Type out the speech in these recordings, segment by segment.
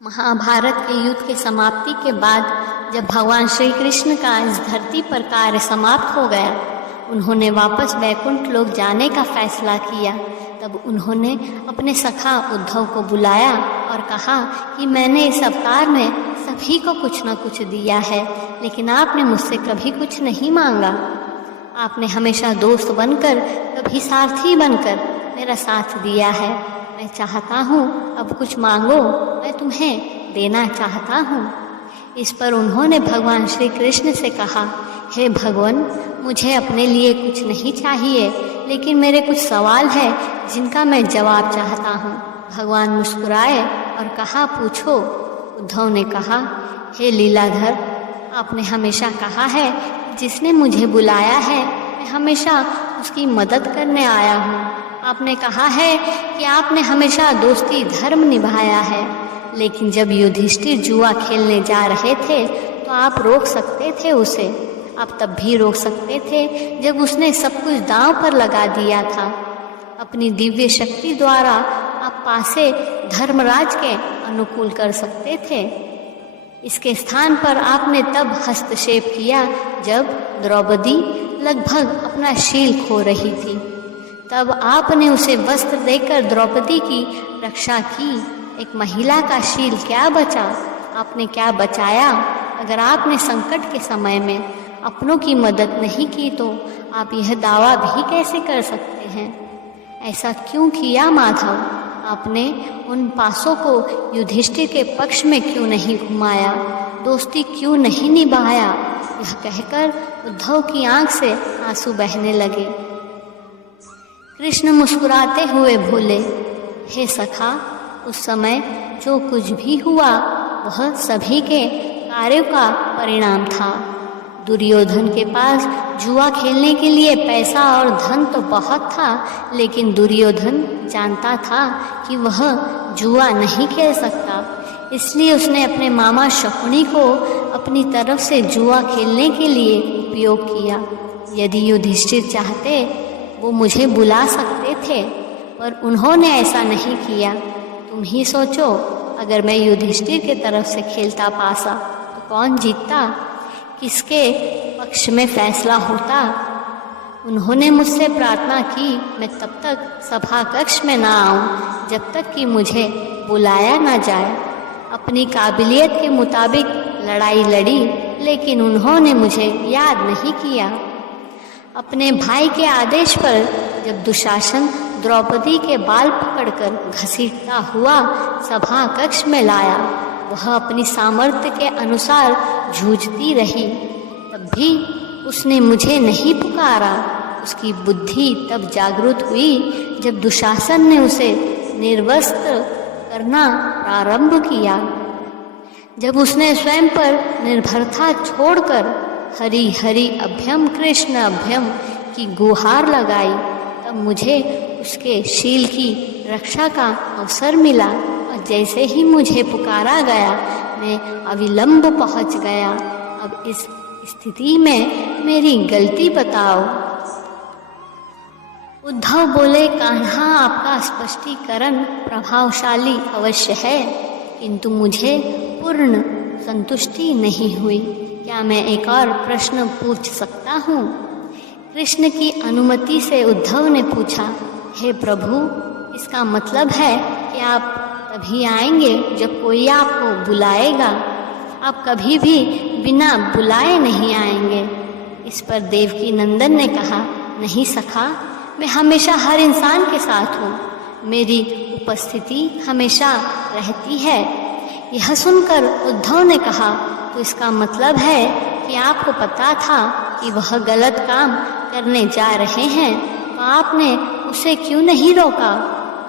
महाभारत के युद्ध के समाप्ति के बाद जब भगवान श्री कृष्ण का इस धरती पर कार्य समाप्त हो गया, उन्होंने वापस वैकुंठ लोक जाने का फैसला किया। तब उन्होंने अपने सखा उद्धव को बुलाया और कहा कि मैंने इस अवतार में सभी को कुछ न कुछ दिया है, लेकिन आपने मुझसे कभी कुछ नहीं मांगा। आपने हमेशा दोस्त बनकर, कभी सारथी बनकर मेरा साथ दिया है। मैं चाहता हूँ अब कुछ मांगो, मैं तुम्हें देना चाहता हूँ। इस पर उन्होंने भगवान श्री कृष्ण से कहा, हे भगवान, मुझे अपने लिए कुछ नहीं चाहिए, लेकिन मेरे कुछ सवाल है जिनका मैं जवाब चाहता हूँ। भगवान मुस्कुराए और कहा, पूछो। उद्धव ने कहा, हे लीलाधर, आपने हमेशा कहा है जिसने मुझे बुलाया है मैं हमेशा उसकी मदद करने आया हूँ। आपने कहा है कि आपने हमेशा दोस्ती धर्म निभाया है, लेकिन जब युधिष्ठिर जुआ खेलने जा रहे थे तो आप रोक सकते थे उसे। आप तब भी रोक सकते थे जब उसने सब कुछ दांव पर लगा दिया था। अपनी दिव्य शक्ति द्वारा आप पासे धर्मराज के अनुकूल कर सकते थे। इसके स्थान पर आपने तब हस्तक्षेप किया जब द्रौपदी लगभग अपना शील खो रही थी। तब आपने उसे वस्त्र देकर द्रौपदी की रक्षा की। एक महिला का शील क्या बचा? आपने क्या बचाया? अगर आपने संकट के समय में अपनों की मदद नहीं की तो आप यह दावा भी कैसे कर सकते हैं? ऐसा क्यों किया माधव? आपने उन पासों को युधिष्ठिर के पक्ष में क्यों नहीं घुमाया? दोस्ती क्यों नहीं निभाया? यह कहकर उद्धव की आंख से आंसू बहने लगे। कृष्ण मुस्कुराते हुए बोले, हे सखा, उस समय जो कुछ भी हुआ वह सभी के कार्यों का परिणाम था। दुर्योधन के पास जुआ खेलने के लिए पैसा और धन तो बहुत था, लेकिन दुर्योधन जानता था कि वह जुआ नहीं खेल सकता। इसलिए उसने अपने मामा शकुनी को अपनी तरफ से जुआ खेलने के लिए उपयोग किया। यदि युधिष्ठिर चाहते वो मुझे बुला सकते थे, पर उन्होंने ऐसा नहीं किया। तुम ही सोचो, अगर मैं युधिष्ठिर के तरफ से खेलता पासा तो कौन जीतता? किसके पक्ष में फैसला होता? उन्होंने मुझसे प्रार्थना की मैं तब तक सभा कक्ष में ना आऊं जब तक कि मुझे बुलाया ना जाए। अपनी काबिलियत के मुताबिक लड़ाई लड़ी, लेकिन उन्होंने मुझे याद नहीं किया। अपने भाई के आदेश पर जब दुशासन द्रौपदी के बाल पकड़कर घसीटता हुआ सभा कक्ष में लाया, वह अपनी सामर्थ्य के अनुसार जूझती रही, तब भी उसने मुझे नहीं पुकारा। उसकी बुद्धि तब जागृत हुई जब दुशासन ने उसे निर्वस्त्र करना प्रारंभ किया। जब उसने स्वयं पर निर्भरता छोड़कर हरि हरि अभ्यम कृष्ण अभ्यम की गुहार लगाई, तब मुझे उसके शील की रक्षा का अवसर मिला और जैसे ही मुझे पुकारा गया मैं अविलंब पहुंच गया। अब इस स्थिति में मेरी गलती बताओ। उद्धव बोले, कान्हा, आपका स्पष्टीकरण प्रभावशाली अवश्य है, किंतु मुझे पूर्ण संतुष्टि नहीं हुई। क्या मैं एक और प्रश्न पूछ सकता हूँ? कृष्ण की अनुमति से उद्धव ने पूछा, हे प्रभु, इसका मतलब है कि आप तभी आएंगे जब कोई आपको बुलाएगा। आप कभी भी बिना बुलाए नहीं आएंगे। इस पर देवकी नंदन ने कहा, नहीं सखा, मैं हमेशा हर इंसान के साथ हूँ। मेरी उपस्थिति हमेशा रहती है। यह सुनकर उद्धव ने कहा, तो इसका मतलब है कि आपको पता था कि वह गलत काम करने जा रहे हैं, तो आपने उसे क्यों नहीं रोका?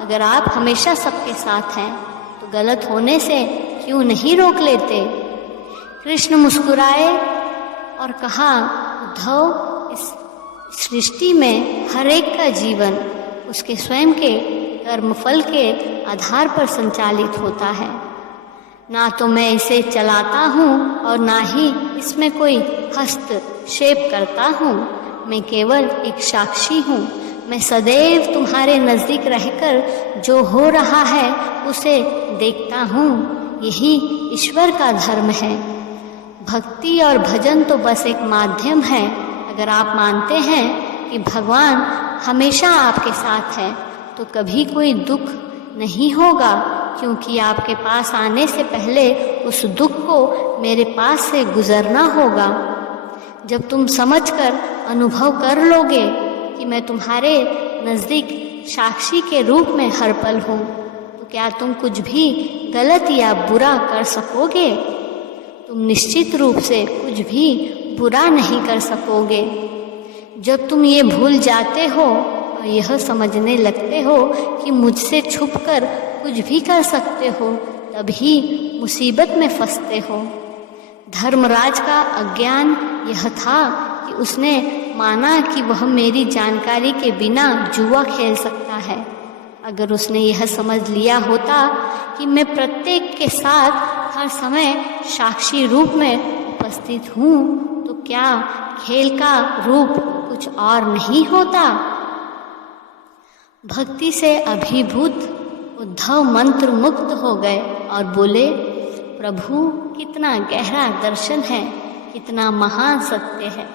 अगर आप हमेशा सबके साथ हैं तो गलत होने से क्यों नहीं रोक लेते? कृष्ण मुस्कुराए और कहा, उद्धव, इस सृष्टि में हर एक का जीवन उसके स्वयं के कर्मफल के आधार पर संचालित होता है। ना तो मैं इसे चलाता हूँ और ना ही इसमें कोई हस्तक्षेप करता हूँ। मैं केवल एक साक्षी हूँ। मैं सदैव तुम्हारे नज़दीक रहकर जो हो रहा है उसे देखता हूँ। यही ईश्वर का धर्म है। भक्ति और भजन तो बस एक माध्यम है। अगर आप मानते हैं कि भगवान हमेशा आपके साथ है तो कभी कोई दुख नहीं होगा, क्योंकि आपके पास आने से पहले उस दुख को मेरे पास से गुजरना होगा। जब तुम समझकर अनुभव कर लोगे कि मैं तुम्हारे नज़दीक साक्षी के रूप में हर पल हूँ, तो क्या तुम कुछ भी गलत या बुरा कर सकोगे? तुम निश्चित रूप से कुछ भी बुरा नहीं कर सकोगे। जब तुम ये भूल जाते हो और यह समझने लगते हो कि मुझसे छुपकर कुछ भी कर सकते हो, तभी मुसीबत में फंसते हो। धर्मराज का अज्ञान यह था कि उसने माना कि वह मेरी जानकारी के बिना जुआ खेल सकता है। अगर उसने यह समझ लिया होता कि मैं प्रत्येक के साथ हर समय साक्षी रूप में उपस्थित हूँ, तो क्या खेल का रूप कुछ और नहीं होता? भक्ति से अभिभूत उद्धव मंत्र मुक्त हो गए और बोले, प्रभु कितना गहरा दर्शन है, कितना महान सत्य है।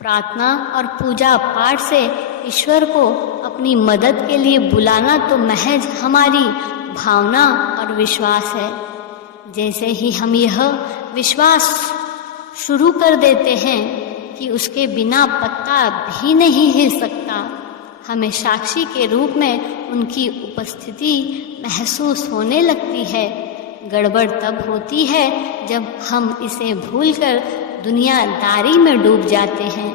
प्रार्थना और पूजा पाठ से ईश्वर को अपनी मदद के लिए बुलाना तो महज हमारी भावना और विश्वास है। जैसे ही हम यह विश्वास शुरू कर देते हैं कि उसके बिना पत्ता भी नहीं हिल सकता, हमें साक्षी के रूप में उनकी उपस्थिति महसूस होने लगती है। गड़बड़ तब होती है जब हम इसे भूलकर दुनियादारी में डूब जाते हैं।